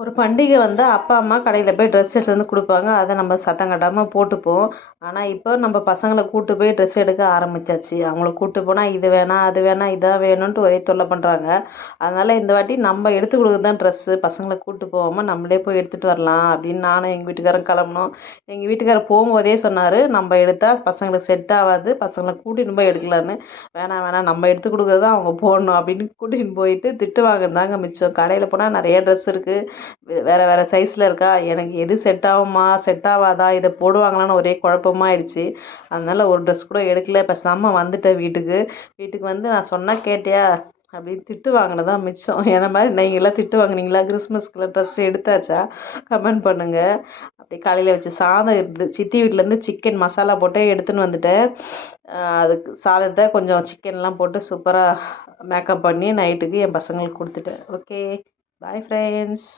ஒரு பண்டிகை வந்தால் அப்பா அம்மா கடையில் போய் ட்ரெஸ் எடுத்து வந்து கொடுப்பாங்க. அதை நம்ம சத்தம் கட்டாமல் போட்டுப்போம். ஆனால் இப்போ நம்ம பசங்களை கூட்டு போய் ட்ரெஸ் எடுக்க ஆரம்பிச்சாச்சு. அவங்கள கூட்டு போனால் இது வேணாம் அது வேணாம் இதான் வேணும்ன்ட்டு ஒரே தொல்லை பண்ணுறாங்க. அதனால் இந்த வாட்டி நம்ம எடுத்து கொடுக்குறது தான் ட்ரெஸ்ஸு. பசங்களை கூட்டு போகாமல் நம்மளே போய் எடுத்துகிட்டு வரலாம் அப்படின்னு நானும் எங்கள் வீட்டுக்காரரும் கிளம்புனோம். எங்கள் வீட்டுக்காரர் போகும்போதே சொன்னார், நம்ம எடுத்தால் பசங்களுக்கு செட் ஆகாது, பசங்களை கூட்டின்னு போய் எடுக்கலான்னு. வேணாம் வேணாம் நம்ம எடுத்து கொடுக்குறது தான் அவங்க போடணும் அப்படின்னு கூட்டின்னு போயிட்டு திட்டு வாங்குறதாங்க மிச்சம். கடையில் போனால் நிறைய ட்ரெஸ் இருக்குது, வேறு வேறு சைஸில் இருக்கா, எனக்கு எது செட் ஆகுமா செட் ஆகாதா இதை போடுவாங்களான்னு ஒரே குழப்பமாயிடுச்சு. அதனால் ஒரு ட்ரெஸ் கூட எடுக்கல, பேசாமல் வந்துட்டேன் வீட்டுக்கு. வீட்டுக்கு வந்து நான் சொன்னால் கேட்டியா அப்படின்னு திட்டு வாங்கினதான் மிச்சம். என்ன மாதிரி நீங்களாம் திட்டு வாங்குனீங்களா? கிறிஸ்மஸ்க்குலாம் ட்ரெஸ் எடுத்தாச்சா? கமெண்ட் பண்ணுங்கள். அப்படி காலையில் வச்சு சாதம் இருந்து சித்தி வீட்டிலேருந்து சிக்கன் மசாலா போட்டு எடுத்துன்னு வந்துட்டேன். அதுக்கு சாதத்தை கொஞ்சம் சிக்கன்லாம் போட்டு சூப்பராக மேக்கப் பண்ணி நைட்டுக்கு என் பசங்களுக்கு கொடுத்துட்டேன். Okay, bye friends.